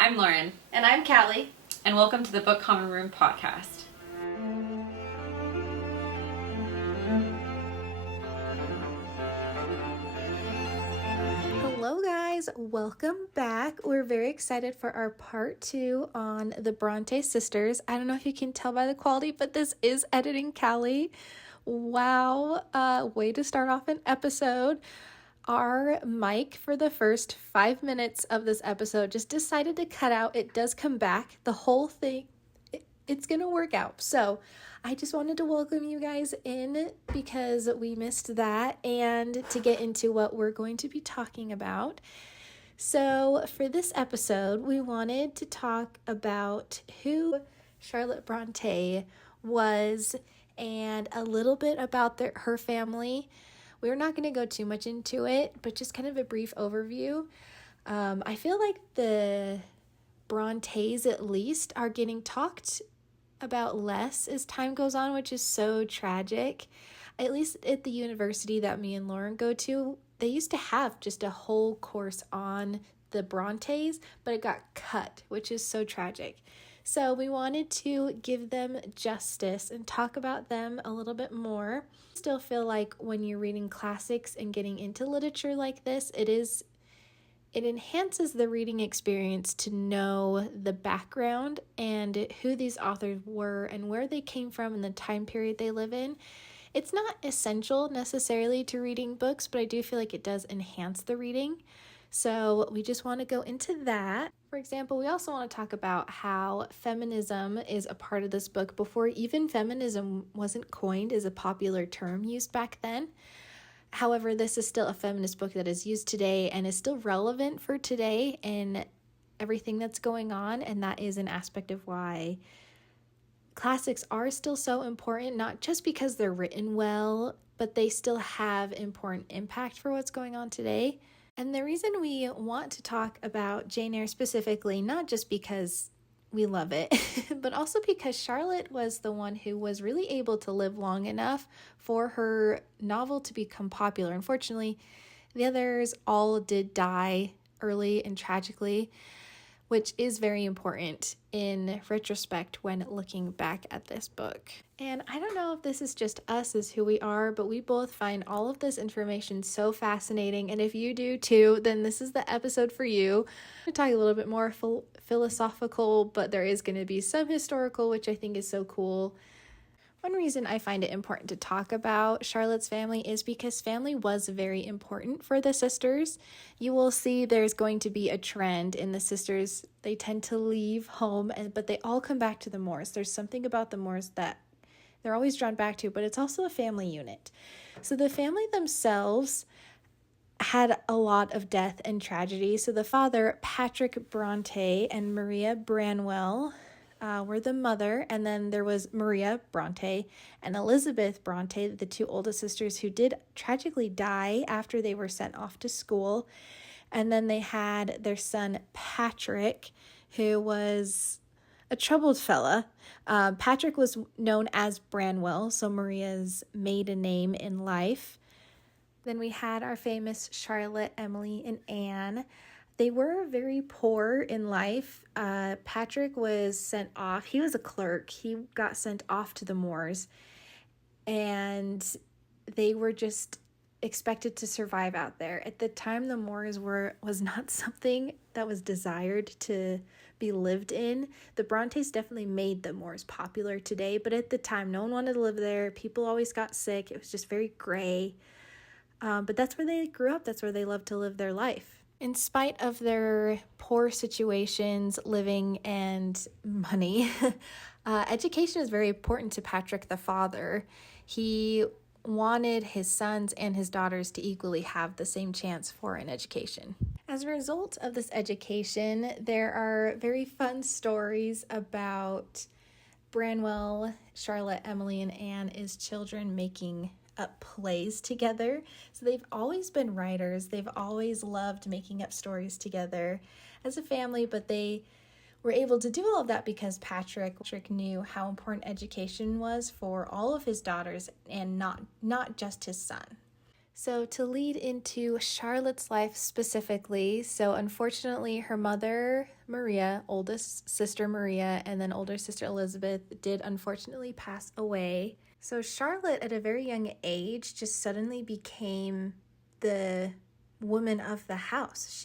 I'm Lauren. And I'm Callie. And welcome to the Book Common Room podcast. Hello guys, welcome back. We're very excited for our part 2 on the Brontë sisters. I don't know if you can tell by the quality, but this is editing Callie. Wow, way to start off an episode. Our mic for the first 5 minutes of this episode just decided to cut out. It does come back. The whole thing, it's going to work out. So I just wanted to welcome you guys in because we missed that and to get into what we're going to be talking about. So for this episode, we wanted to talk about who Charlotte Brontë was and a little bit about her family. We're not going to go too much into it, but just kind of a brief overview. I feel like the Brontës, at least, are getting talked about less as time goes on, which is so tragic. At least at the university that me and Lauren go to, they used to have just a whole course on the Brontës, but it got cut, which is so tragic. So we wanted to give them justice and talk about them a little bit more. Still feel like when you're reading classics and getting into literature like this, it enhances the reading experience to know the background and who these authors were and where they came from and the time period they live in. It's not essential necessarily to reading books, but I do feel like it does enhance the reading. So we just want to go into that. For example, we also want to talk about how feminism is a part of this book before even feminism wasn't coined as a popular term used back then. However, this is still a feminist book that is used today and is still relevant for today and everything that's going on, and that is an aspect of why classics are still so important, not just because they're written well, but they still have important impact for what's going on today. And the reason we want to talk about Jane Eyre specifically, not just because we love it, but also because Charlotte was the one who was really able to live long enough for her novel to become popular. Unfortunately, the others all did die early and tragically, which is very important in retrospect when looking back at this book. And I don't know if this is just us as who we are, but we both find all of this information so fascinating. And if you do too, then this is the episode for you. I'm going to talk a little bit more philosophical, but there is going to be some historical, which I think is so cool. One reason I find it important to talk about Charlotte's family is because family was very important for the sisters. You will see there's going to be a trend in the sisters. They tend to leave home, but they all come back to the moors. There's something about the moors that they're always drawn back to, but it's also a family unit. So the family themselves had a lot of death and tragedy. So the father, Patrick Brontë, and Maria Branwell, were the mother, and then there was Maria Brontë and Elizabeth Brontë, the two oldest sisters who did tragically die after they were sent off to school. And then they had their son Patrick, who was a troubled fella. Patrick was known as Branwell, so Maria's maiden name in life. Then we had our famous Charlotte, Emily, and Anne. They were very poor in life. Patrick was sent off. He was a clerk. He got sent off to the moors, and they were just expected to survive out there. At the time, the moors was not something that was desired to be lived in. The Brontës definitely made the moors popular today, but at the time, no one wanted to live there. People always got sick. It was just very gray. But that's where they grew up. That's where they loved to live their life. In spite of their poor situations, living, and money, education is very important to Patrick the father. He wanted his sons and his daughters to equally have the same chance for an education. As a result of this education, there are very fun stories about Branwell, Charlotte, Emily, and Anne as children making up plays together. So they've always been writers. They've always loved making up stories together as a family, but they were able to do all of that because Patrick knew how important education was for all of his daughters and not just his son. So to lead into Charlotte's life specifically, so unfortunately her mother, Maria, oldest sister Maria, and then older sister Elizabeth did unfortunately pass away. So Charlotte at a very young age just suddenly became the woman of the house.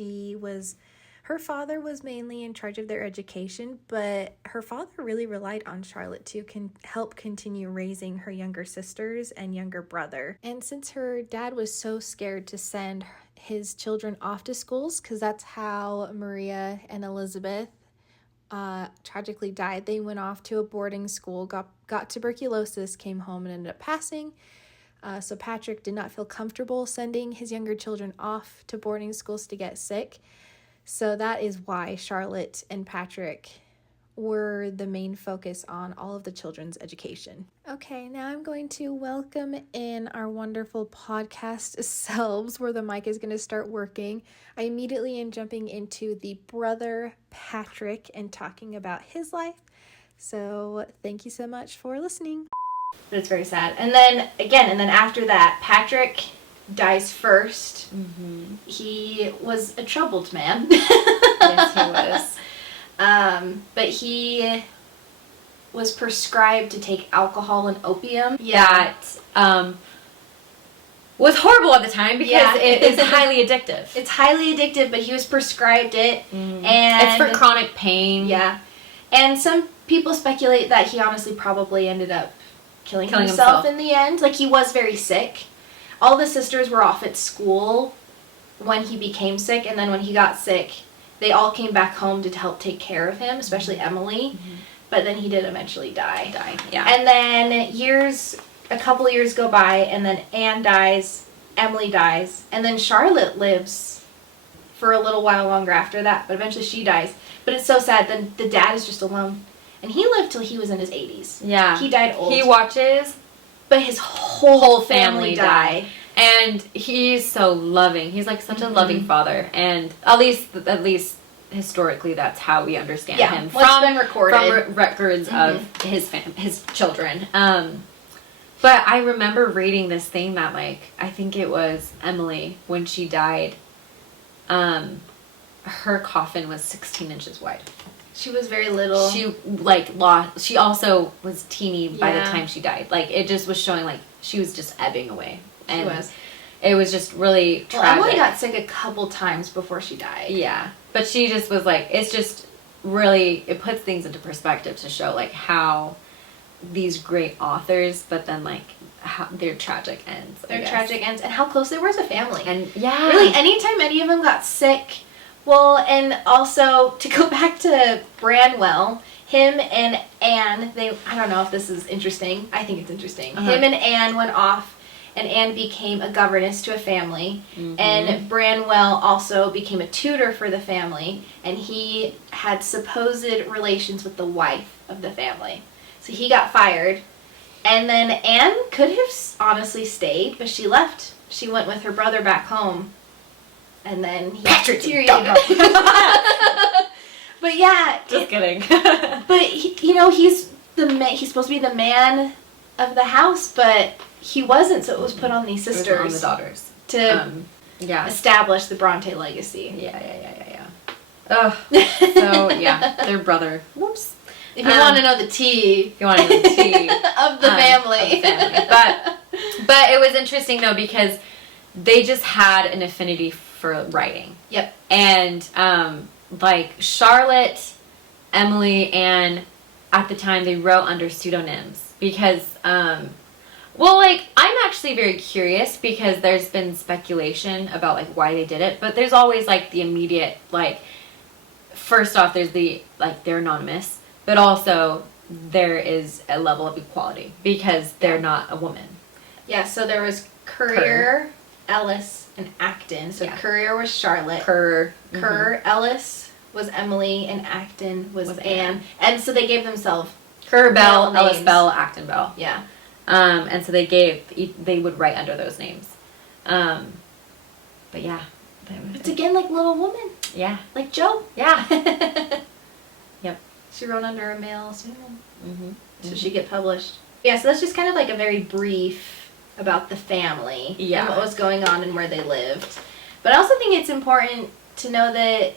Her father was mainly in charge of their education, but her father really relied on Charlotte to help continue raising her younger sisters and younger brother. And since her dad was so scared to send his children off to schools, because that's how Maria and Elizabeth tragically died. They went off to a boarding school, got tuberculosis, came home, and ended up passing. So Patrick did not feel comfortable sending his younger children off to boarding schools to get sick. So that is why Charlotte and Patrick were the main focus on all of the children's education. Okay, now I'm going to welcome in our wonderful podcast selves where the mic is going to start working. I immediately am jumping into the brother Patrick and talking about his life. So thank you so much for listening. But it's very sad. And then after that, Patrick dies first. Mm-hmm. He was a troubled man. Yes, he was. But he was prescribed to take alcohol and opium. That was horrible at the time because it is highly addictive. It's highly addictive, but he was prescribed it. And And it's for chronic pain. Yeah. And some people speculate that he honestly probably ended up killing himself in the end. Like, he was very sick. All the sisters were off at school when he became sick, and then when he got sick, they all came back home to help take care of him, especially Emily. Mm-hmm. But then he did eventually die. Yeah. And then a couple of years go by, and then Anne dies, Emily dies, and then Charlotte lives for a little while longer after that, but eventually she dies. But it's so sad, then the dad is just alone. And he lived till he was in his 80s. Yeah. He died old. He watches, but his whole family die. And he's so loving. He's like such a loving father. And at least historically, that's how we understand him. What's been recorded. From records of his children. But I remember reading this thing that, like, I think it was Emily, when she died, her coffin was 16 inches wide. She was very little. She also was teeny by the time she died. Like, it just was showing, like, she was just ebbing away. And she was. It was just really tragic. Well, Emily got sick a couple times before she died. Yeah. But she just was like, it's just really, it puts things into perspective to show, like, how these great authors, but then, like, how their tragic ends. Their tragic ends, and how close they were as a family. And, yeah. Really, anytime any of them got sick. Well, and also, to go back to Branwell, him and Anne, I don't know if this is interesting. I think it's interesting. Uh-huh. Him and Anne went off, and Anne became a governess to a family. Mm-hmm. And Branwell also became a tutor for the family, and he had supposed relations with the wife of the family. So he got fired. And then Anne could have honestly stayed, but she left. She went with her brother back home. And then he deteriorated. But yeah. Just kidding. But, he's supposed to be the man of the house, but he wasn't, so it was put on these sisters. It was on the daughters. To establish the Brontë legacy. Yeah. Oh, so, yeah, their brother. Whoops. If you want to know the tea. If you want to know the tea. of the family. But it was interesting, though, because they just had an affinity for writing. Yep. And, like, Charlotte, Emily, and at the time, they wrote under pseudonyms. Because, I'm actually very curious because there's been speculation about, like, why they did it. But there's always, like, the immediate, like, first off, there's they're anonymous. But also, there is a level of equality because they're not a woman. Yeah, so there was Currier, Ellis, and Acton. So Currier was Charlotte. Kerr, Ellis was Emily, and Acton was Anne. And so they gave themselves Kerr Bell, Ellis Bell, Acton Bell. Yeah. And so they would write under those names. But yeah. It's again like Little Woman. Yeah. Like Jo. Yeah. Yep. She wrote under a male pseudonym. Mm-hmm. So she'd get published. Yeah, so that's just kind of like a very brief about the family Yeah. and what was going on and where they lived. But I also think it's important to know that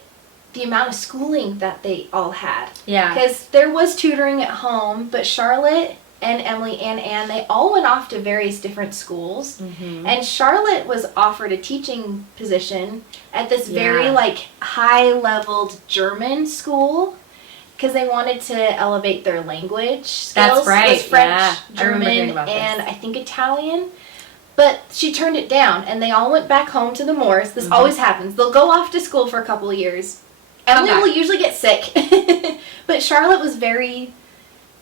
the amount of schooling that they all had. Yeah. Because there was tutoring at home, but Charlotte and Emily and Anne, they all went off to various different schools. Mm-hmm. And Charlotte was offered a teaching position at this very, Yeah. like, high-leveled German school because they wanted to elevate their language skills. That's right, It was French, yeah. I remember hearing German, about this. and I think Italian. But she turned it down, and they all went back home to the Moors. This Mhm. always happens. They'll go off to school for a couple of years. Come Emily back. will usually get sick. But Charlotte was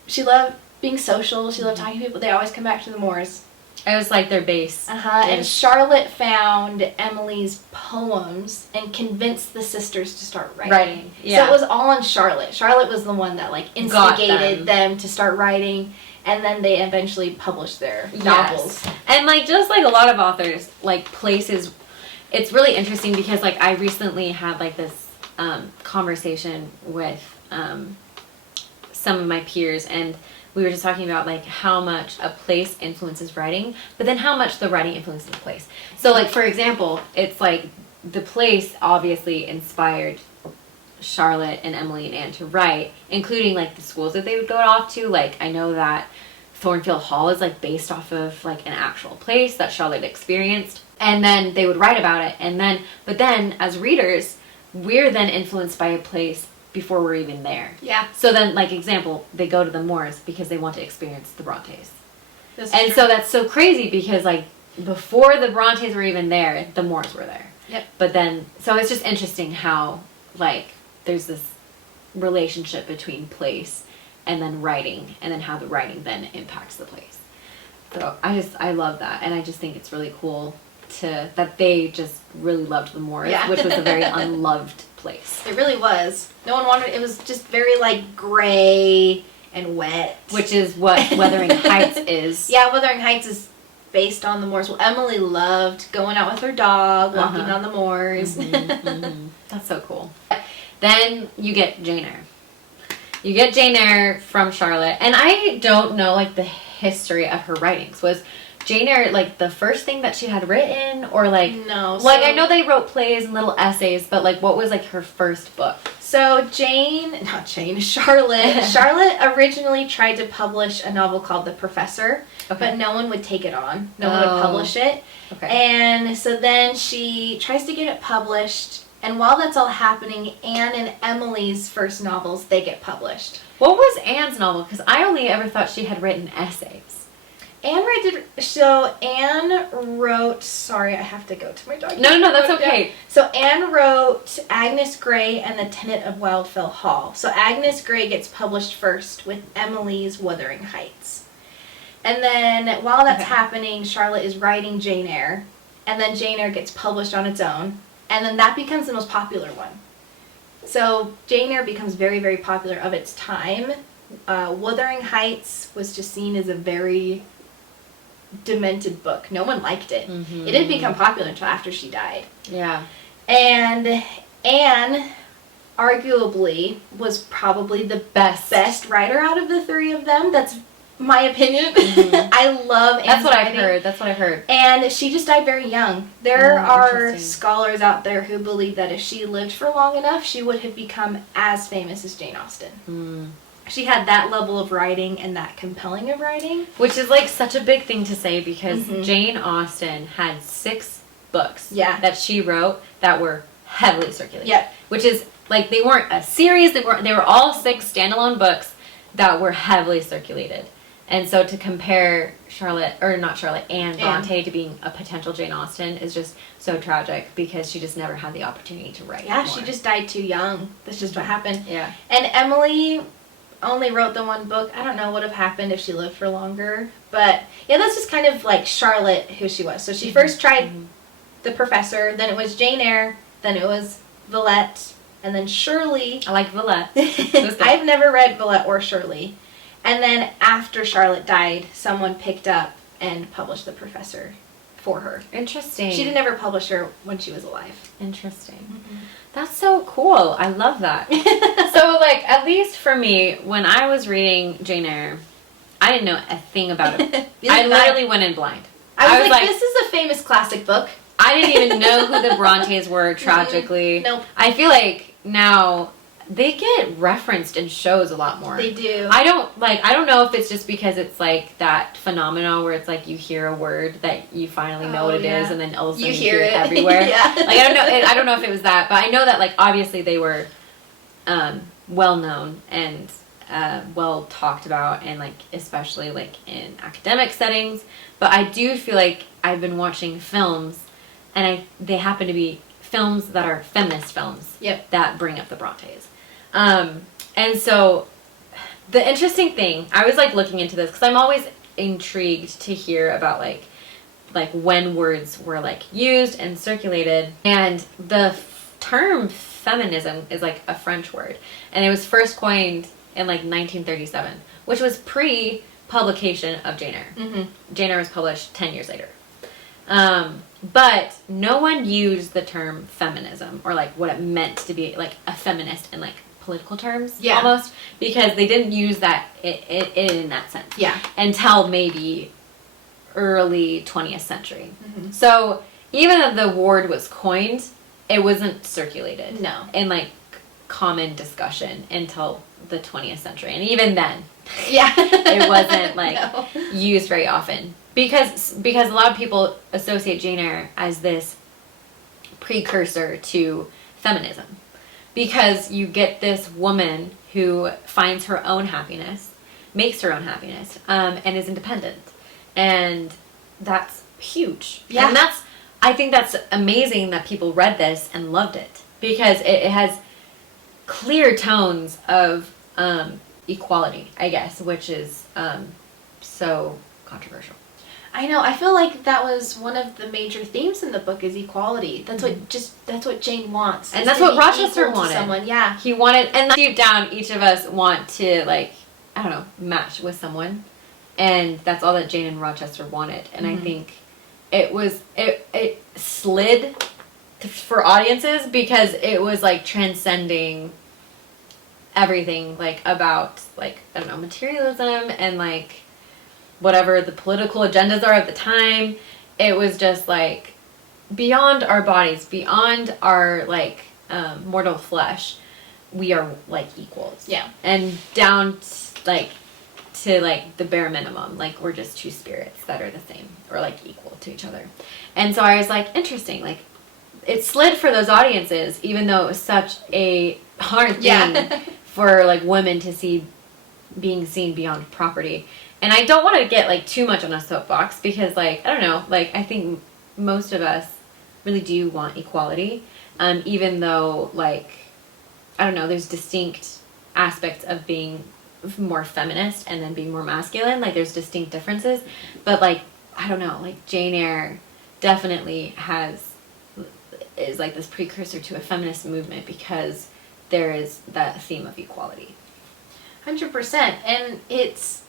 she loved being social. She loved talking to people. They always come back to the Moors. It was like their base. And Yes. Charlotte found Emily's poems and convinced the sisters to start writing. Yeah. So it was all on Charlotte. Charlotte was the one that like Got instigated them to start writing, and then they eventually published their Yes. novels. And like just like a lot of authors, like places, it's really interesting because like I recently had like this conversation with some of my peers, and we were just talking about like how much a place influences writing, but then how much the writing influences the place. So like for example, it's like the place obviously inspired Charlotte and Emily and Anne to write, including like the schools that they would go off to. Like I know that Thornfield Hall is like based off of like an actual place that Charlotte experienced, and then they would write about it, and then but then as readers, we're then influenced by a place before we're even there. Yeah. So then, like example, they go to the Moors because they want to experience the Brontës. This is And true. so that's so crazy because like before the Brontës were even there, the Moors were there. Yep. But then, so it's just interesting how like there's this relationship between place and then writing, and then how the writing then impacts the place. So I love that, and I just think it's really cool that they just really loved the Moors, Yeah. which was a very unloved place. It really was. No one wanted it. Was just very like gray and wet. Which is what Wuthering Heights is. Yeah, Wuthering Heights is based on the Moors. Well, Emily loved going out with her dog, walking Uh-huh. on the Moors. Mhm. That's so cool. Then you get Jane Eyre. You get Jane Eyre from Charlotte, and I don't know like the history of her writings. Was Jane Eyre like the first thing that she had written, or like No. like so- I know they wrote plays and little essays, but like what was like her first book? So Charlotte. Charlotte originally tried to publish a novel called The Professor, but no one would take it on. No one would Oh. publish it. Okay. And so then she tries to get it published. And while that's all happening, Anne and Emily's first novels, they get published. What was Anne's novel? Because I only ever thought she had written essays. Anne wrote, sorry, I have to go to my document. No, that's okay. So Anne wrote Agnes Grey and the Tenant of Wildfell Hall. So Agnes Grey gets published first with Emily's Wuthering Heights. And then while that's happening, Charlotte is writing Jane Eyre. And then Jane Eyre gets published on its own. And then that becomes the most popular one. So Jane Eyre becomes very, very popular of its time. Wuthering Heights was just seen as a very demented book. No one liked it. Mhm. It didn't become popular until after she died. Yeah. And Anne, arguably, was probably the best writer out of the three of them. That's my opinion. Mhm. I love Anne's That's what I've writing. heard. That's what I've heard. And she just died very young. There are interesting. scholars out there who believe that if she lived for long enough, she would have become as famous as Jane Austen. Mm. She had that level of writing and that compelling of writing. Which is like such a big thing to say because Mhm. Jane Austen had 6 books Yeah. that she wrote that were heavily circulated. Yep. Which is like they weren't a series, they were all 6 standalone books that were heavily circulated. And so to compare Anne Brontë to being a potential Jane Austen is just so tragic because she just never had the opportunity to write. Yeah, more. she just died too young. That's just what happened. Yeah. And Emily only wrote the one book. I don't know what would have happened if she lived for longer. But yeah, that's just kind of like Charlotte, who she was. So she first tried The Professor, then it was Jane Eyre, then it was Villette, and then Shirley. I like Villette. It was good. I've never read Villette or Shirley. And then after Charlotte died, someone picked up and published The Professor for her. Interesting. She didn't ever publish her when she was alive. Interesting. That's so cool. I love that. So, like, at least for me, when I was reading Jane Eyre, I didn't know a thing about it. Neither I did literally went in blind. I was like, this is a famous classic book. I didn't even know who the Brontes were, tragically. Nope. I feel like now they get referenced in shows a lot more. They do. I don't know if it's just because it's like that phenomenon where it's like you hear a word that you finally know what it is, and then all of a sudden you hear it everywhere. Yeah. Like I don't know if it was that, but I know that like obviously they were well known and well talked about, and like especially like in academic settings. But I do feel like I've been watching films, and they happen to be films that are feminist films. Yep. That bring up the Brontes. And so the interesting thing, I was like looking into this because I'm always intrigued to hear about like when words were like used and circulated. And the term feminism is like a French word, and it was first coined in like 1937, which was pre-publication of Jane Eyre. Mm-hmm. Jane Eyre was published 10 years later. But no one used the term feminism or like what it meant to be like a feminist in like political terms, almost, because they didn't use that in that sense until maybe early 20th century. Mm-hmm. So even though the word was coined, it wasn't circulated in like common discussion until the 20th century, and even then it wasn't like used very often. Because a lot of people associate Jane Eyre as this precursor to feminism. Because you get this woman who finds her own happiness, makes her own happiness, and is independent. And that's huge. Yeah. And I think that's amazing that people read this and loved it. Because it has clear tones of equality, I guess, which is so controversial. I know. I feel like that was one of the major themes in the book is equality. That's what Jane wants, and that's what Rochester wanted. Someone, he wanted, and deep down, each of us want to like, I don't know, match with someone, and that's all that Jane and Rochester wanted. And I think it slid for audiences because it was like transcending everything, like about like I don't know, materialism and like whatever the political agendas are at the time. It was just like beyond our bodies, beyond our like mortal flesh, we are like equals. Yeah. And down to like the bare minimum, like we're just two spirits that are the same or like equal to each other. And so I was like, interesting, like it slid for those audiences, even though it was such a hard thing for like women to see being seen beyond property. And I don't want to get like too much on a soapbox because like I don't know, like I think most of us really do want equality, even though like I don't know, there's distinct aspects of being more feminist and then being more masculine. Like there's distinct differences, but like I don't know, like Jane Eyre definitely is like this precursor to a feminist movement because there is that theme of equality. 100%, and it's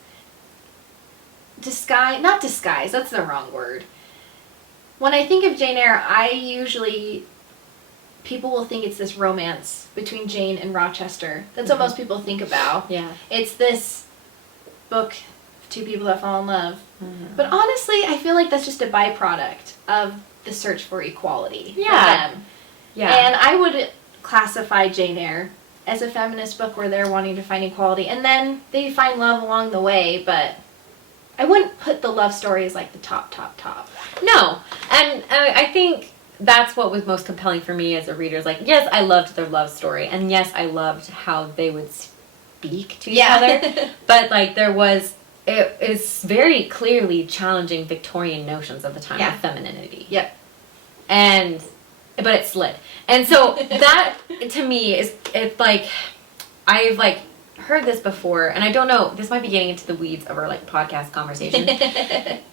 not disguise, that's the wrong word. When I think of Jane Eyre, people will think it's this romance between Jane and Rochester. That's what most people think about. Yeah. It's this book, two people that fall in love. Mm-hmm. But honestly, I feel like that's just a byproduct of the search for equality for them. Yeah. And I would classify Jane Eyre as a feminist book where they're wanting to find equality. And then they find love along the way, but I wouldn't put the love story as like the top. No. And I think that's what was most compelling for me as a reader. Is like, yes, I loved their love story. And yes, I loved how they would speak to each other. But like it is very clearly challenging Victorian notions of the time of femininity. Yep. But it slid. And so that to me it's like, I've like heard this before, and I don't know, this might be getting into the weeds of our like podcast conversation.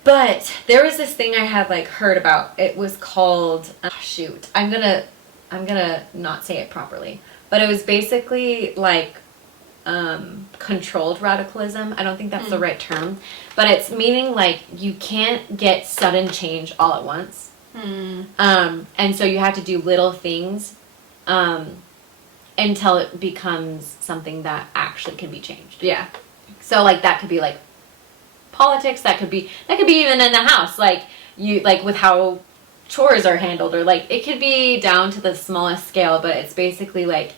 But there was this thing I had like heard about. It was called I'm gonna not say it properly, but it was basically like controlled radicalism. I don't think that's the right term, but it's meaning like you can't get sudden change all at once. And so you have to do little things until it becomes something that actually can be changed. Yeah. So like that could be like politics, that could be even in the house. Like you, like, with how chores are handled, or like it could be down to the smallest scale, but it's basically like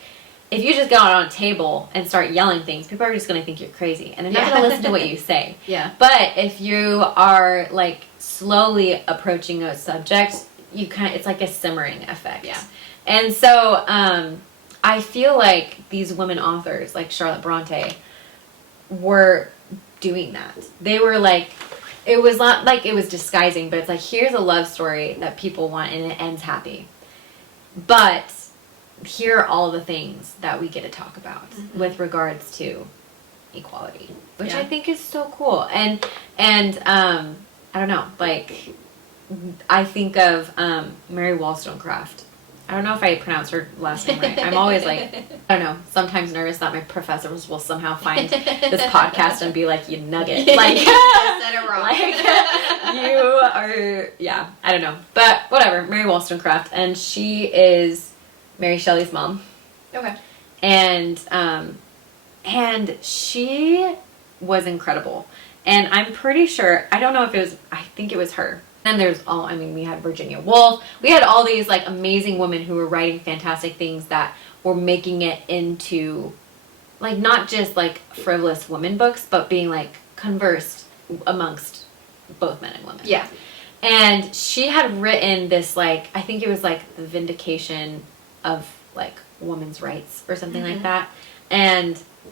if you just go out on a table and start yelling things, people are just going to think you're crazy and they're not going to listen to what you say. Yeah. But if you are like slowly approaching a subject, it's like a simmering effect. Yeah. And so I feel like these women authors like Charlotte Brontë were doing that. They were like, it was not like it was disguising, but it's like, here's a love story that people want and it ends happy. But here are all the things that we get to talk about with regards to equality, which I think is so cool. And I don't know, like, I think of Mary Wollstonecraft. I don't know if I pronounce her last name right. I'm always like, I don't know, sometimes nervous that my professors will somehow find this podcast and be like, you nugget. Like, I said it wrong. Like, you are, yeah, I don't know. But whatever, Mary Wollstonecraft. And she is Mary Shelley's mom. Okay. And she was incredible. And I'm pretty sure, I don't know if it was, I think it was her. And there's we had Virginia Woolf. We had all these like amazing women who were writing fantastic things that were making it into like not just like frivolous women books, but being like conversed amongst both men and women. Yeah. And she had written this like, I think it was like the vindication of like women's rights or something like that.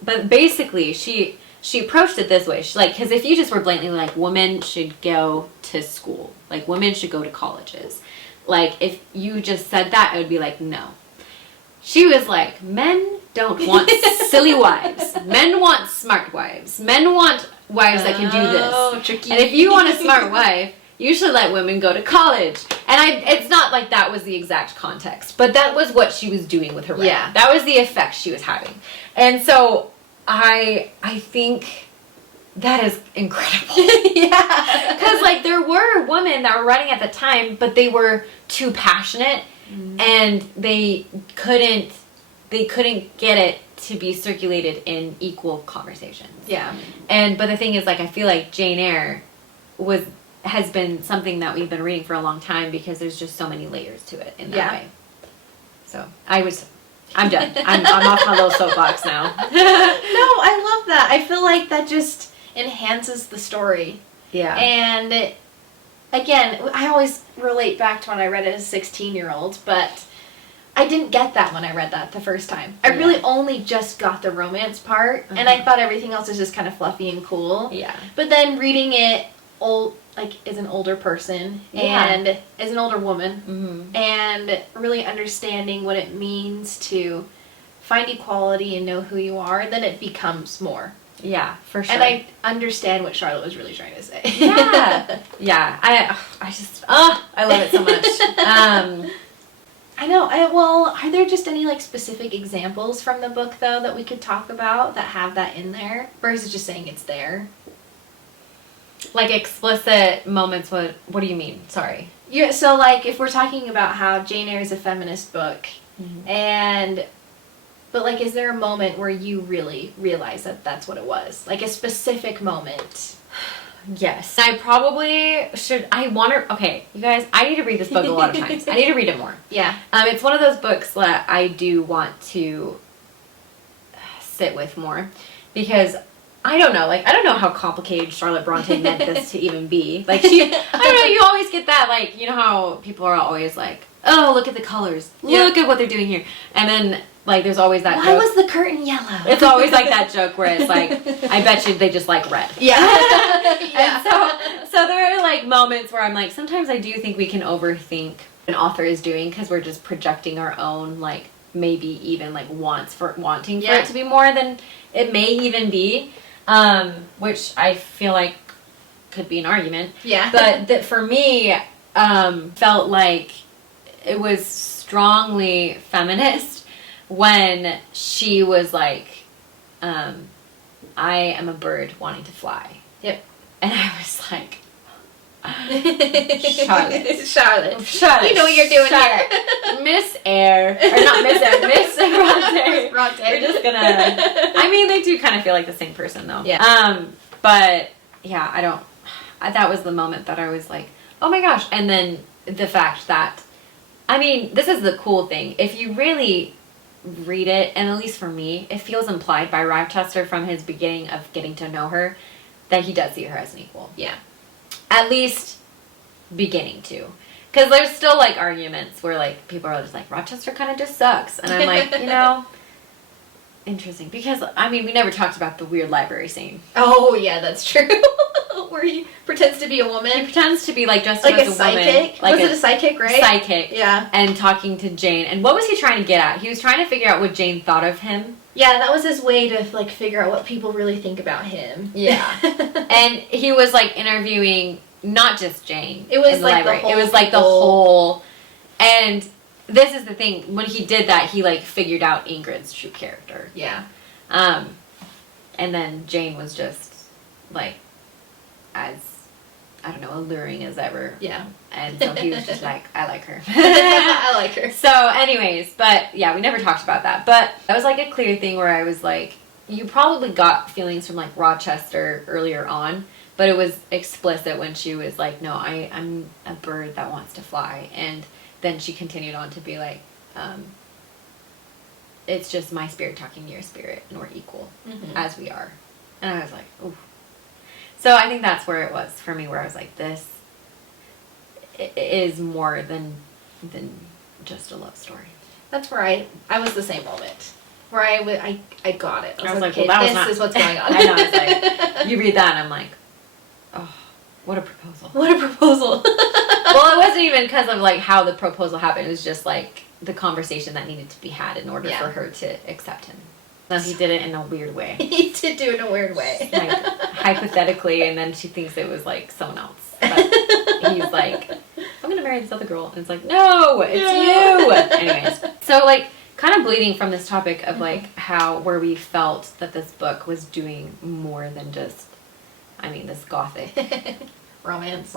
But basically she approached it this way. She's like, because if you just were blatantly like, women should go to school, like women should go to colleges, like if you just said that, it would be like, no. She was like, men don't want silly wives. Men want smart wives. Men want wives that can do this. Oh, tricky. And if you want a smart wife, you should let women go to college. And it's not like that was the exact context, but that was what she was doing with her writing. Yeah. That was the effect she was having. And so I think that is incredible. Yeah. Because like there were women that were writing at the time, but they were too passionate and they couldn't get it to be circulated in equal conversations. Yeah. But the thing is, like, I feel like Jane Eyre has been something that we've been reading for a long time because there's just so many layers to it in that way. So I'm done. I'm off my little soapbox now. No, I love that. I feel like that just enhances the story. Yeah. And again, I always relate back to when I read it as a 16-year-old, but I didn't get that when I read that the first time. I really only just got the romance part, and I thought everything else was just kind of fluffy and cool. Yeah. But then reading it as an older person and as an older woman and really understanding what it means to find equality and know who you are, then it becomes more. Yeah, for sure. And I understand what Charlotte was really trying to say. Yeah. Yeah. I love it so much. I know. Well, are there just any like specific examples from the book though that we could talk about that have that in there? Or is it just saying it's there? Like explicit moments, what do you mean? Sorry. Yeah, so like if we're talking about how Jane Eyre is a feminist book but like is there a moment where you really realize that that's what it was? Like a specific moment? Yes. I probably should. Okay, you guys, I need to read this book a lot of times. I need to read it more. Yeah. It's one of those books that I do want to sit with more because I don't know how complicated Charlotte Brontë meant this to even be. Like I don't know, you always get that, like, you know how people are always like, oh, look at the colors. Look at what they're doing here. And then like there's always that Why joke. was the curtain yellow? It's always like that joke where it's like, I bet you they just like red. Yeah. And so there are like moments where I'm like, sometimes I do think we can overthink an author is doing because we're just projecting our own like maybe even like wanting for it to be more than it may even be, which I feel like could be an argument. Yeah. But that for me felt like it was strongly feminist when she was like, I am a bird wanting to fly. Yep. And I was like, Charlotte. Charlotte. You know what you're doing here. Miss Eyre. Or not Miss Eyre, Miss Brontë. We're just gonna, I mean, they do kind of feel like the same person though. Yeah. But yeah, that was the moment that I was like, oh my gosh. And then the fact that, I mean, this is the cool thing. If you really read it, and at least for me, it feels implied by Rochester from his beginning of getting to know her that he does see her as an equal. Yeah. At least beginning to. Because there's still, like, arguments where, like, people are just like, Rochester kind of just sucks. And I'm like, you know, interesting. Because, I mean, we never talked about the weird library scene. Oh, yeah, that's true. Where he pretends to be a woman. He pretends to be, like, dressed like as a a psychic. woman. Like was it a psychic, right? Psychic. Yeah. And talking to Jane. And what was he trying to get at? He was trying to figure out what Jane thought of him. Yeah, that was his way to, like, figure out what people really think about him. Yeah. And he was, like, interviewing not just Jane. It was, in the like, library. the whole It was, like, the people. whole... And this is the thing. When he did that, he, like, figured out Ingrid's true character. Yeah. And then Jane was just, like, as, I don't know, alluring as ever. Yeah. And so he was just like, I like her. I like her. So anyways, but yeah, we never talked about that. But that was like a clear thing where I was like, you probably got feelings from like Rochester earlier on, but it was explicit when she was like, no, I'm a bird that wants to fly. And then she continued on to be like, it's just my spirit talking to your spirit, and we're equal as we are. And I was like, ooh. So I think that's where it was for me, where I was like, this is more than just a love story. That's where I was the same moment. Where I got it. I was like, okay, well, that was this not... is what's going on. I know, it's like, you read that and I'm like, oh, what a proposal. What a proposal. Well, it wasn't even because of like how the proposal happened. It was just like the conversation that needed to be had in order for her to accept him. No, he did it in a weird way. He did do it in a weird way. Like, hypothetically, and then she thinks it was like someone else. But he's like, I'm gonna marry this other girl. And it's like, no, it's you. Anyways, so like, kind of bleeding from this topic of like where we felt that this book was doing more than just, I mean, this gothic romance.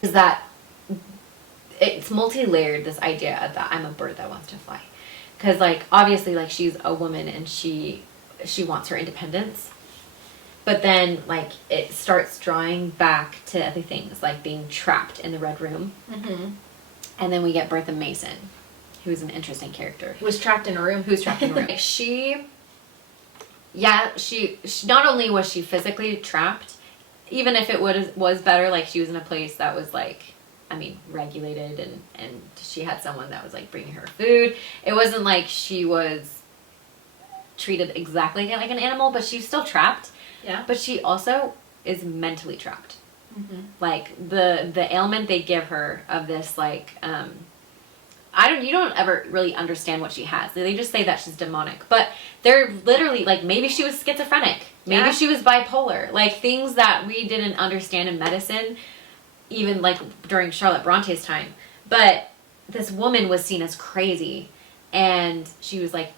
Is that it's multi-layered, this idea of that I'm a bird that wants to fly. Because, like, obviously, like, she's a woman and she wants her independence. But then, like, it starts drawing back to other things, like being trapped in the Red Room. Mm-hmm. And then we get Bertha Mason, who's an interesting character. Who was trapped in a room. She not only was she physically trapped, even if it was better, like, she was in a place that was, like, I mean, regulated, and she had someone that was, like, bringing her food. It wasn't like she was treated exactly like an animal, but she's still trapped. Yeah. But she also is mentally trapped. Mm-hmm. Like, the ailment they give her of this, like, you don't ever really understand what she has. They just say that she's demonic. But they're literally, like, maybe she was schizophrenic. Maybe she was bipolar. Like, things that we didn't understand in medicine, even like during Charlotte Bronte's time. But this woman was seen as crazy, and she was like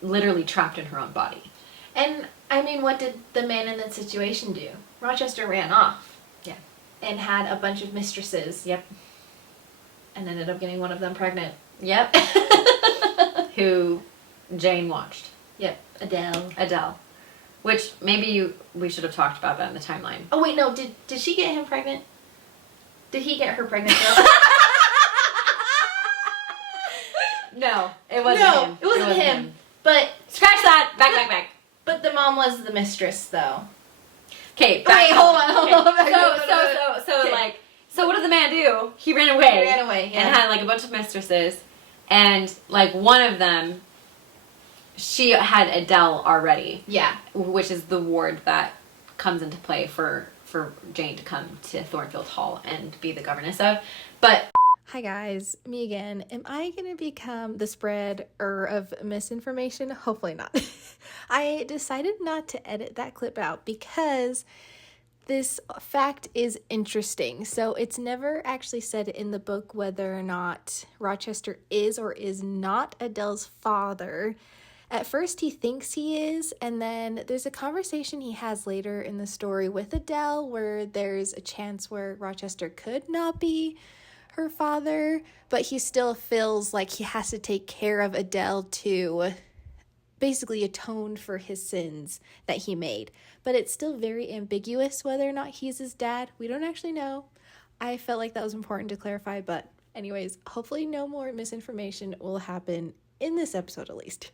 literally trapped in her own body. And I mean, what did the man in that situation do? Rochester ran off. Yeah. And had a bunch of mistresses. Yep. And ended up getting one of them pregnant. Yep. Who Jane watched. Yep. Adele. Which maybe we should have talked about that in the timeline. Oh wait, no, did she get him pregnant? Did he get her pregnant? No, it wasn't him. No, it wasn't him. But scratch that. Back. But the mom was the mistress, though. Okay. Wait, hold on. Okay. So what did the man do? He ran away. Yeah. And had like a bunch of mistresses, and like one of them, she had Adele already. Yeah. Which is the ward that comes into play for Jane to come to Thornfield Hall and be the governess of. But hi guys, me again. Am I going to become the spreader of misinformation? Hopefully not. I decided not to edit that clip out because this fact is interesting. So it's never actually said in the book whether or not Rochester is or is not Adele's father. At first he thinks he is, and then there's a conversation he has later in the story with Adele where there's a chance where Rochester could not be her father, but he still feels like he has to take care of Adele to basically atone for his sins that he made. But it's still very ambiguous whether or not he's his dad. We don't actually know. I felt like that was important to clarify, but anyways, hopefully no more misinformation will happen in this episode at least.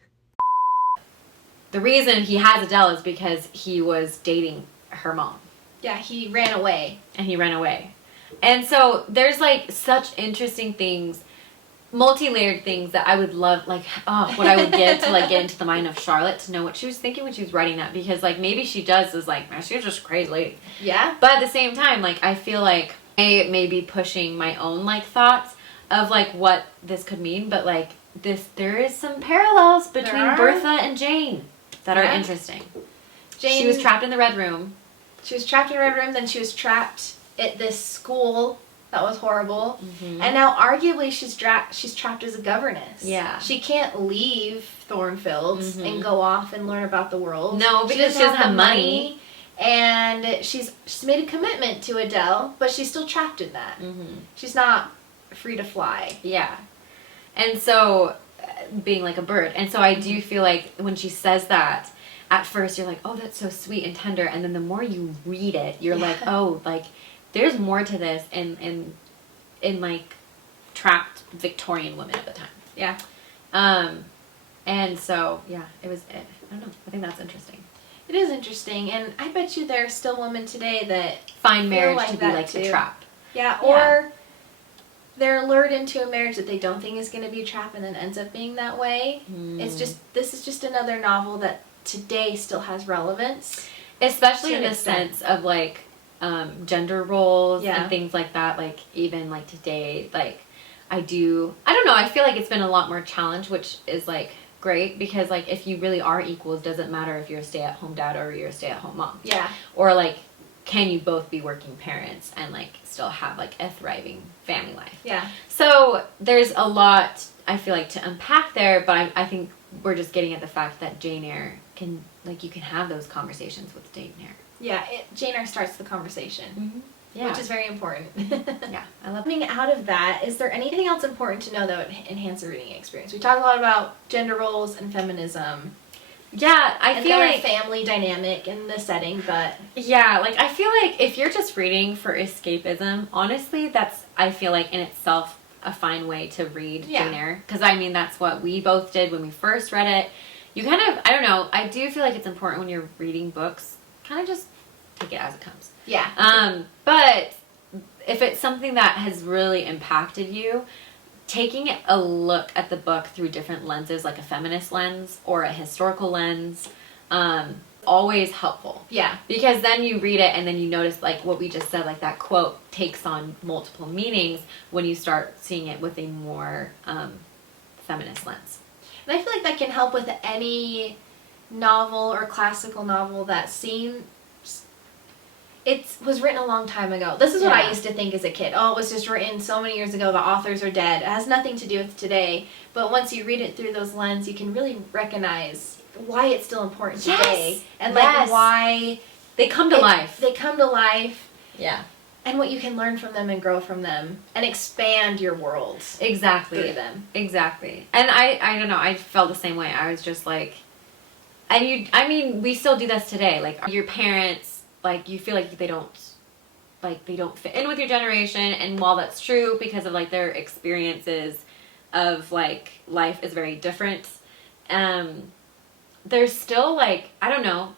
The reason he has Adele is because he was dating her mom. Yeah, he ran away. And he ran away. And so there's like such interesting things, multi-layered things that I would love, like, what I would give to like get into the mind of Charlotte to know what she was thinking when she was writing that, because like maybe she does is like, man, she was just a crazy lady. Yeah. But at the same time, like I feel like I may be pushing my own like thoughts of like what this could mean, but like there is some parallels between Bertha and Jane that are interesting. She was trapped in the Red Room. She was trapped in a Red Room, then she was trapped at this school that was horrible. Mm-hmm. And now arguably she's trapped as a governess. Yeah. She can't leave Thornfield and go off and learn about the world. No, because she doesn't have money. And she's made a commitment to Adele, but she's still trapped in that. Mm-hmm. She's not free to fly. Yeah. And so, being like a bird. And so I do feel like when she says that, at first you're like, oh, that's so sweet and tender. And then the more you read it, you're like, oh, like, there's more to this in like, trapped Victorian women at the time. Yeah. And so, yeah, I don't know. I think that's interesting. It is interesting. And I bet you there are still women today that find marriage to be like a trap. Yeah, or they're lured into a marriage that they don't think is going to be a trap and then ends up being that way. This is just another novel that today still has relevance. Especially in the sense of like gender roles and things like that. Like even like today, like I don't know, I feel like it's been a lot more challenged, which is like great, because like if you really are equals, doesn't matter if you're a stay-at-home dad or you're a stay-at-home mom. Yeah. Or like, can you both be working parents and like still have like a thriving family life? Yeah. So there's a lot I feel like to unpack there, but I think we're just getting at the fact that Jane Eyre can, like, you can have those conversations with Jane Eyre. Yeah, Jane Eyre starts the conversation. Mm-hmm. Yeah. Which is very important. Yeah, I love it. Coming out of that, is there anything else important to know that would enhance the reading experience? We talked a lot about gender roles and feminism. Yeah, I feel like family dynamic in the setting, but yeah, like I feel like if you're just reading for escapism, honestly, that's, I feel like in itself a fine way to read Jane Eyre, because I mean that's what we both did when we first read it. You kind of, I don't know, I do feel like it's important when you're reading books, kind of just take it as it comes. Yeah. But if it's something that has really impacted you, taking a look at the book through different lenses, like a feminist lens or a historical lens, always helpful. Yeah. Because then you read it and then you notice, like what we just said, like that quote takes on multiple meanings when you start seeing it with a more feminist lens. And I feel like that can help with any novel or classical novel that it was written a long time ago. This is what I used to think as a kid. Oh, it was just written so many years ago. The authors are dead. It has nothing to do with today. But once you read it through those lenses, you can really recognize why it's still important today. And like why they come to life. They come to life. Yeah. And what you can learn from them and grow from them and expand your world. Exactly. Through them. Exactly. And I don't know, I felt the same way. I was just like, I mean, we still do this today. Like your parents, like you feel like they don't fit in with your generation, and while that's true because of like their experiences of like life is very different, there's still like I don't know,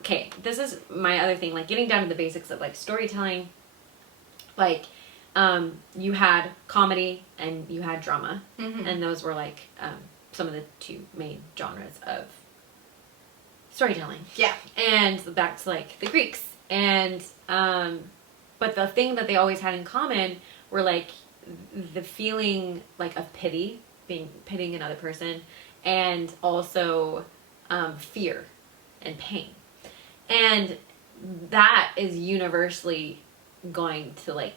okay, this is my other thing, like getting down to the basics of like storytelling. Like you had comedy and you had drama, and those were like some of the two main genres of storytelling. Yeah. And back to like the Greeks. And but the thing that they always had in common were like the feeling like of pitying another person, and also fear and pain. And that is universally going to like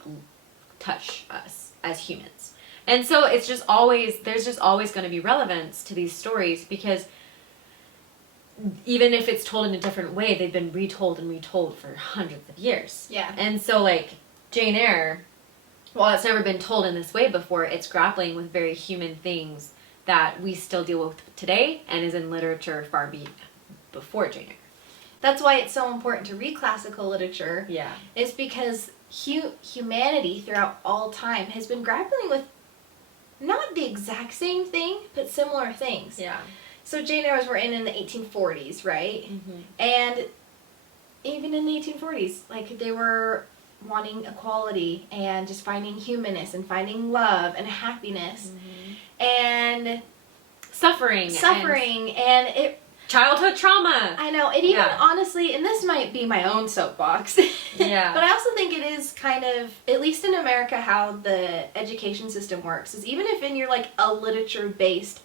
touch us as humans. And so there's just always going to be relevance to these stories, because even if it's told in a different way, they've been retold and retold for hundreds of years. Yeah. And so, like, Jane Eyre, while it's never been told in this way before, it's grappling with very human things that we still deal with today and is in literature far before Jane Eyre. That's why it's so important to read classical literature. Yeah. Is because humanity throughout all time has been grappling with not the exact same thing, but similar things. Yeah. So Jane Eyre was written in the 1840s, right? Mm-hmm. And even in the 1840s, like, they were wanting equality and just finding humanness and finding love and happiness and Suffering and it childhood trauma. I know, it even honestly, and this might be my own soapbox, Yeah. but I also think it is kind of, at least in America, how the education system works is even if in your like a literature-based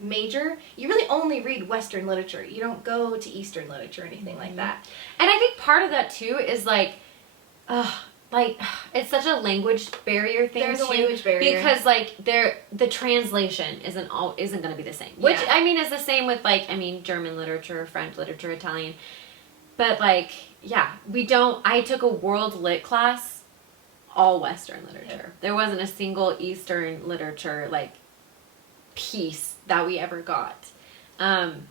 major, you really only read Western literature. You don't go to Eastern literature or anything like that. And I think part of that too is like it's such a language barrier thing. There's too, a language barrier because like the translation isn't going to be the same. Which I mean is the same with like German literature, French literature, Italian. But like I took a world lit class, all Western literature. There wasn't a single Eastern literature like piece that we ever got,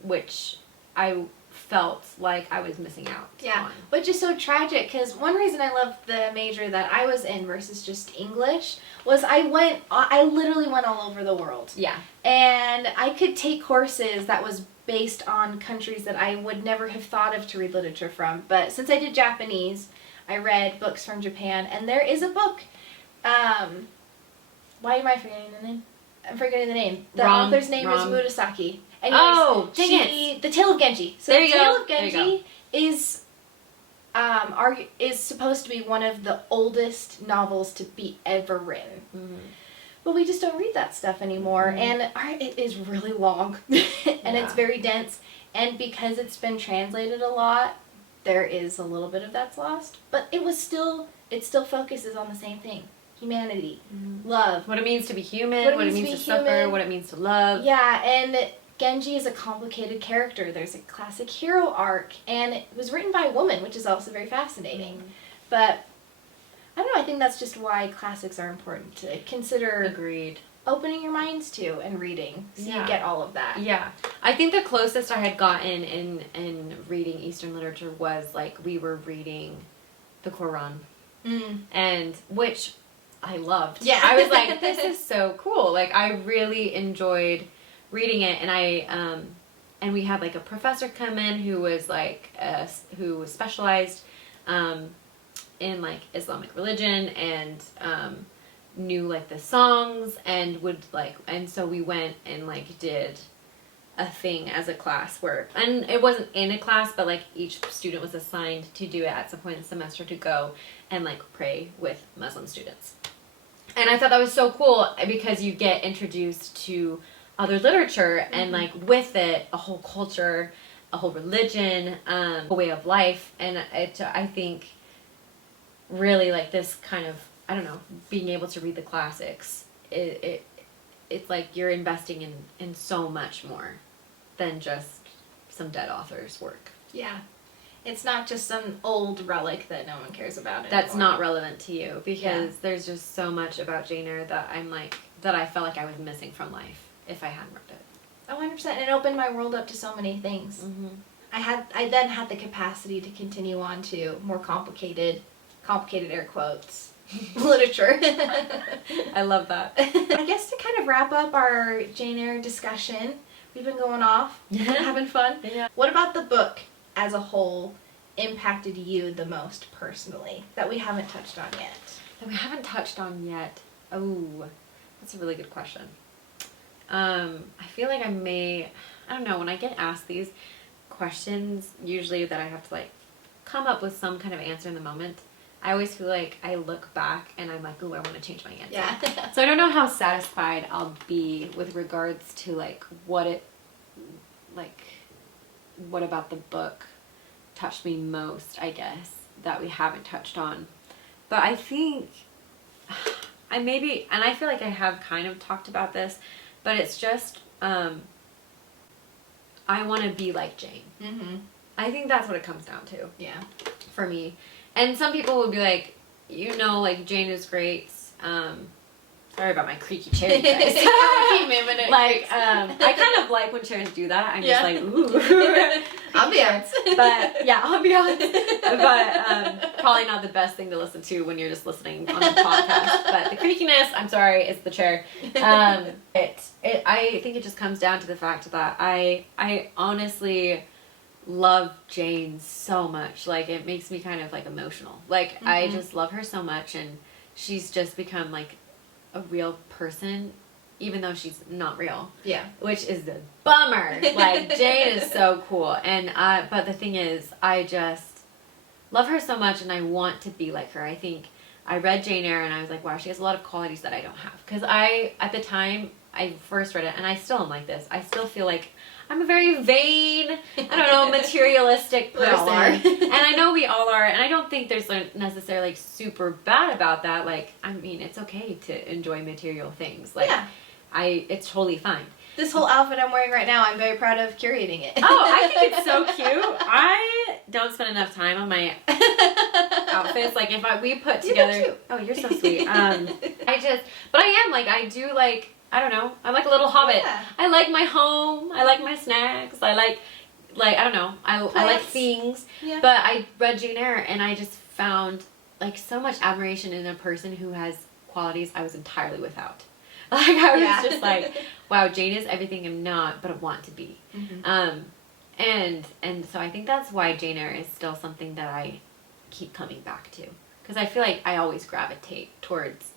which I felt like I was missing out on. Which is so tragic, because one reason I love the major that I was in versus just English was I literally went all over the world. Yeah. And I could take courses that was based on countries that I would never have thought of to read literature from. But since I did Japanese, I read books from Japan, and there is a book, why am I forgetting the name? I'm forgetting the name. The author's name is Murasaki. Anyways, The Tale of Genji. So The Tale of Genji is supposed to be one of the oldest novels to be ever written. Mm-hmm. But we just don't read that stuff anymore. Mm-hmm. And it is really long. And it's very dense. And because it's been translated a lot, there is a little bit of that's lost. But it still focuses on the same thing. Humanity, love. What it means to be human, what it means to suffer, what it means to love. Yeah, and Genji is a complicated character. There's a classic hero arc, and it was written by a woman, which is also very fascinating. But I don't know, I think that's just why classics are important to consider. Agreed. Opening your minds to and reading, so you get all of that. Yeah. I think the closest I had gotten in reading Eastern literature was like we were reading the Quran. And which I loved. Yeah. I was like, this is so cool. Like, I really enjoyed reading it, and and we had like a professor come in who was like who was specialized in like Islamic religion and knew like the songs and and so we went and like did a thing as a class and it wasn't in a class, but like each student was assigned to do it at some point in the semester to go and like pray with Muslim students. And I thought that was so cool because you get introduced to other literature and like with it a whole culture, a whole religion, a way of life. And I think really like this kind of, I don't know, being able to read the classics, it's like you're investing in so much more than just some dead author's work. Yeah. It's not just some old relic that no one cares about anymore. That's not relevant to you, because there's just so much about Jane Eyre that that I felt like I was missing from life if I hadn't read it. Oh, 100%. And it opened my world up to so many things. I then had the capacity to continue on to more complicated air quotes, literature. I love that. I guess to kind of wrap up our Jane Eyre discussion, we've been going off, having fun. Yeah. What about the book as a whole impacted you the most personally that we haven't touched on yet? Oh, that's a really good question. I feel like I don't know, when I get asked these questions, usually that I have to like come up with some kind of answer in the moment, I always feel like I look back and I'm like, ooh, I want to change my answer. Yeah. So I don't know how satisfied I'll be with regards to like what about the book touched me most, I guess, that we haven't touched on. But I think and I feel like I have kind of talked about this, but it's just I want to be like Jane. I think that's what it comes down to. Yeah. For me. And some people would be like, like Jane is great. Sorry about my creaky chair, you guys. Keep moving it. Like, I kind of like when chairs do that. I'm just like, ooh. Ambiance. But, yeah, ambiance. But probably not the best thing to listen to when you're just listening on the podcast. But the creakiness, I'm sorry, it's the chair. I think it just comes down to the fact that I honestly love Jane so much. Like, it makes me kind of, like, emotional. Like, I just love her so much, and she's just become, like, a real person, even though she's not real. Yeah. Which is the bummer. Like, Jane is so cool. And but the thing is, I just love her so much, and I want to be like her. I think I read Jane Eyre, and I was like, wow, she has a lot of qualities that I don't have. Because at the time I first read it, and I still am like this. I still feel like I'm a very vain, I don't know, materialistic person. And I know we all are, and I don't think there's necessarily like super bad about that. Like, I mean, it's okay to enjoy material things. Like, yeah. It's totally fine. This whole outfit I'm wearing right now, I'm very proud of curating it. Oh, I think it's so cute. I don't spend enough time on my outfits. Like, if we put together... Oh, you're so sweet. But I am, like, I do, like, I don't know. I'm like a little hobbit. Yeah. I like my home. I like my snacks. I like, I don't know. I like things. Yeah. But I read Jane Eyre, and I just found, like, so much admiration in a person who has qualities I was entirely without. Like, I was just like, wow, Jane is everything I'm not, but I want to be. Mm-hmm. And so I think that's why Jane Eyre is still something that I keep coming back to. Because I feel like I always gravitate towards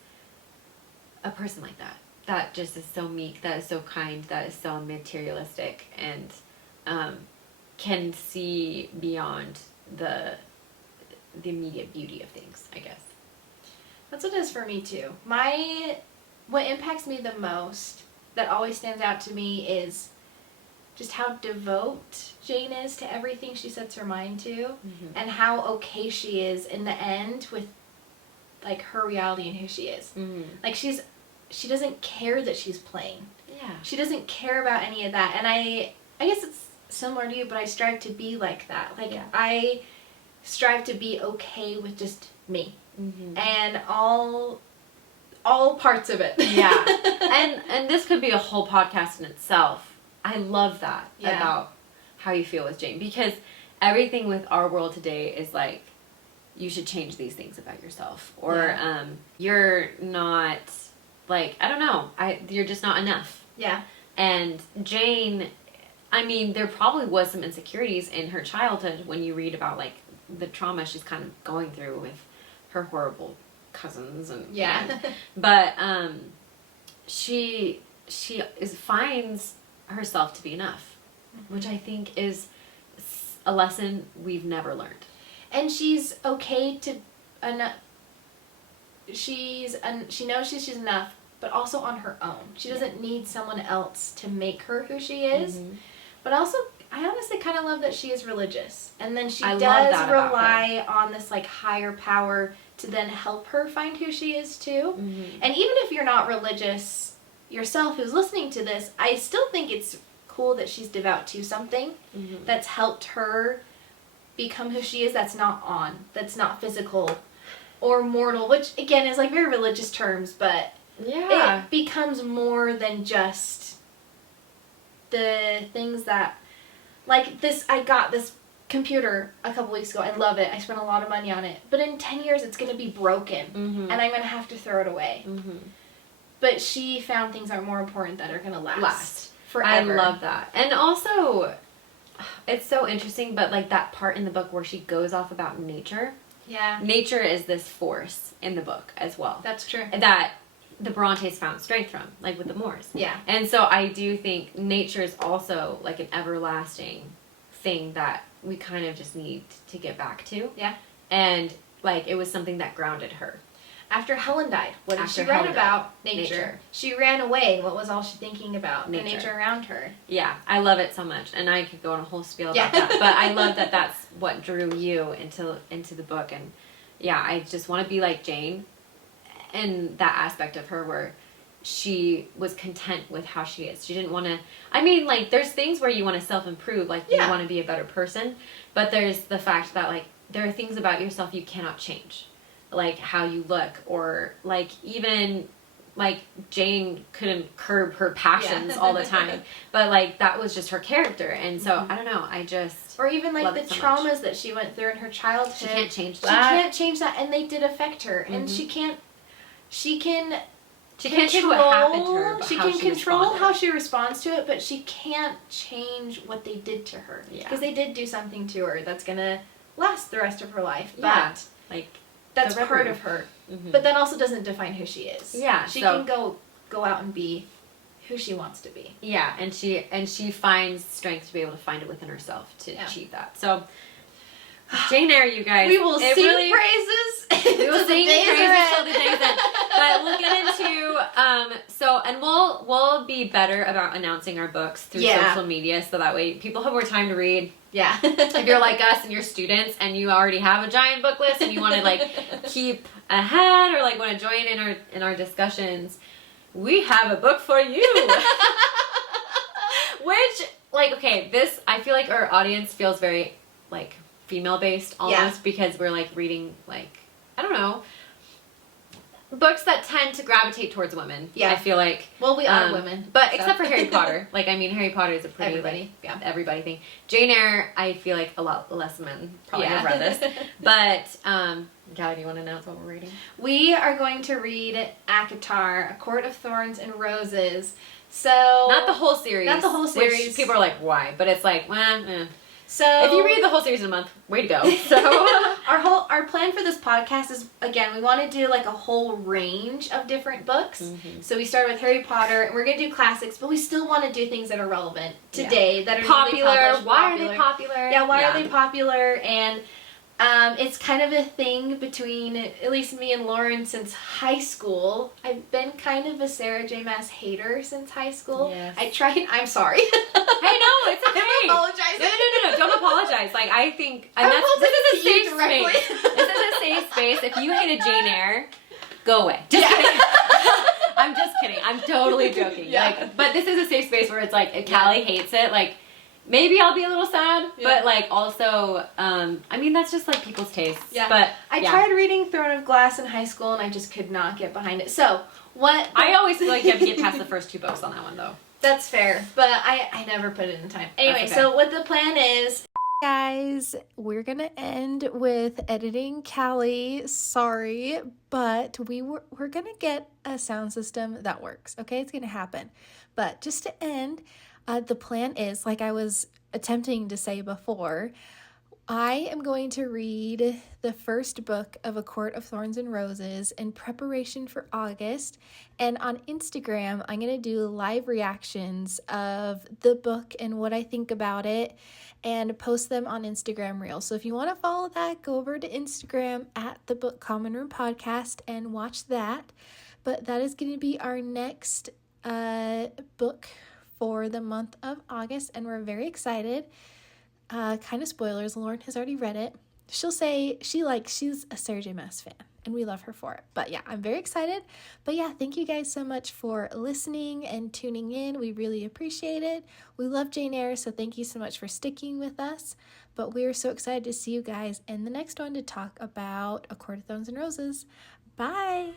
a person like that. That just is so meek, that is so kind, that is so materialistic, and can see beyond the immediate beauty of things, I guess. That's what it is for me, too. What impacts me the most, that always stands out to me, is just how devout Jane is to everything she sets her mind to, and how okay she is in the end with, like, her reality and who she is. Like, she doesn't care that she's plain. Yeah. She doesn't care about any of that. And I guess it's similar to you, but I strive to be like that. Like, I strive to be okay with just me. And all parts of it. Yeah. And this could be a whole podcast in itself. I love that about how you feel with Jane. Because everything with our world today is like, you should change these things about yourself. Or you're not... Like, I don't know. You're just not enough. Yeah. And Jane, I mean, there probably was some insecurities in her childhood when you read about, like, the trauma she's kind of going through with her horrible cousins and... Yeah. But she finds herself to be enough, which I think is a lesson we've never learned. And she's okay to... she knows she's enough, but also on her own. She doesn't need someone else to make her who she is. But also, I honestly kind of love that she is religious. And then she does rely on this, like, higher power to then help her find who she is, too. And even if you're not religious yourself who's listening to this, I still think it's cool that she's devout to something that's helped her become who she is, that's not physical or mortal, which again is like very religious terms, but it becomes more than just the things that, like this, I got this computer a couple weeks ago. I love it. I spent a lot of money on it, but in 10 years it's going to be broken and I'm going to have to throw it away. But she found things that are more important that are going to last forever. I love that. And also, it's so interesting, but like that part in the book where she goes off about nature. Yeah. Nature is this force in the book as well. That's true. That the Brontes found strength from, like with the Moors. Yeah. And so I do think nature is also like an everlasting thing that we kind of just need to get back to. Yeah. And like it was something that grounded her. After Helen died, what did she write about? Nature. She ran away. What was all she thinking about? Nature. The nature around her. Yeah, I love it so much, and I could go on a whole spiel about that. But I love that that's what drew you into the book, and yeah, I just want to be like Jane, and that aspect of her where she was content with how she is. She didn't want to. I mean, like, there's things where you want to self-improve, like you want to be a better person, but there's the fact that like there are things about yourself you cannot change. Like how you look, or like even like Jane couldn't curb her passions all the time, but like that was just her character, and so I don't know. I just or even like the so traumas much. that she went through in her childhood. She can't change that. She can't change that, and they did affect her, and she can't. She can. She can't change what happened to her. But she how can she control responded. how she responds to it, but she can't change what they did to her. Yeah. Because they did do something to her that's gonna last the rest of her life. Yeah. But Like that's the part River. of her. Mhm. But that also doesn't define who she is. Yeah, She so- can go out and be who she wants to be. Yeah, and she finds strength to be able to find it within herself to achieve that. So, Jane Eyre, you guys. We will it sing really, praises. We will till the sing days praises are end. till the days end. But we'll get into and we'll be better about announcing our books through social media, so that way people have more time to read. Yeah. If you're like us and you're students and you already have a giant book list and you want to like keep ahead or like want to join in our discussions, we have a book for you. Which, like, okay, this, I feel like our audience feels very like female based almost, because we're like reading, like, I don't know, books that tend to gravitate towards women. Yeah. I feel like. Well, we are women. But so. except for Harry Potter. Like, I mean, Harry Potter is a pretty everybody thing. Jane Eyre, I feel like a lot less men probably have read this. But, Callie, do you want to announce what we're reading? We are going to read ACOTAR, A Court of Thorns and Roses. So Not the whole series. Not the whole series. Which people are like, why? But it's like, well, So if you read the whole series in a month, way to go. So our plan for this podcast is, again, we want to do like a whole range of different books. Mm-hmm. So we started with Harry Potter, and we're going to do classics, but we still want to do things that are relevant today, that are popular. Really published, Why are they popular? Yeah, why are they popular? And it's kind of a thing between at least me and Lauren since high school. I've been kind of a Sarah J. Maas hater since high school. Yes. I tried. I'm sorry. Hey, no, it's okay. I'm apologizing. No, don't apologize. Like, I think, and I'm this is a apologizing to you safe directly. space. This is a safe space. If you hated Jane Eyre, go away. Just kidding. I'm just kidding. I'm totally joking. Yeah. Like, but this is a safe space where it's like, if Callie hates it, like, maybe I'll be a little sad, but like also, I mean, that's just like people's tastes. Yeah. But I tried reading Throne of Glass in high school, and I just could not get behind it. So what? I always feel like you have to get past the first 2 books on that one, though. That's fair, but I never put it in time. Anyway, okay. so what the plan is. Guys, we're gonna end with editing Callie. Sorry, but we're gonna get a sound system that works. Okay, it's gonna happen. But just to end, the plan is, like I was attempting to say before, I am going to read the first book of A Court of Thorns and Roses in preparation for August. And on Instagram, I'm going to do live reactions of the book and what I think about it and post them on Instagram Reels. So if you want to follow that, go over to Instagram at TheBookCommonRoom podcast and watch that. But that is going to be our next book for the month of August, and we're very excited. Kind of spoilers, Lauren has already read it. She'll say she's a Sarah J. Maas fan, and we love her for it. But yeah, I'm very excited. But yeah, thank you guys so much for listening and tuning in. We really appreciate it. We love Jane Eyre, so thank you so much for sticking with us. But we are so excited to see you guys in the next one to talk about A Court of Thorns and Roses. Bye!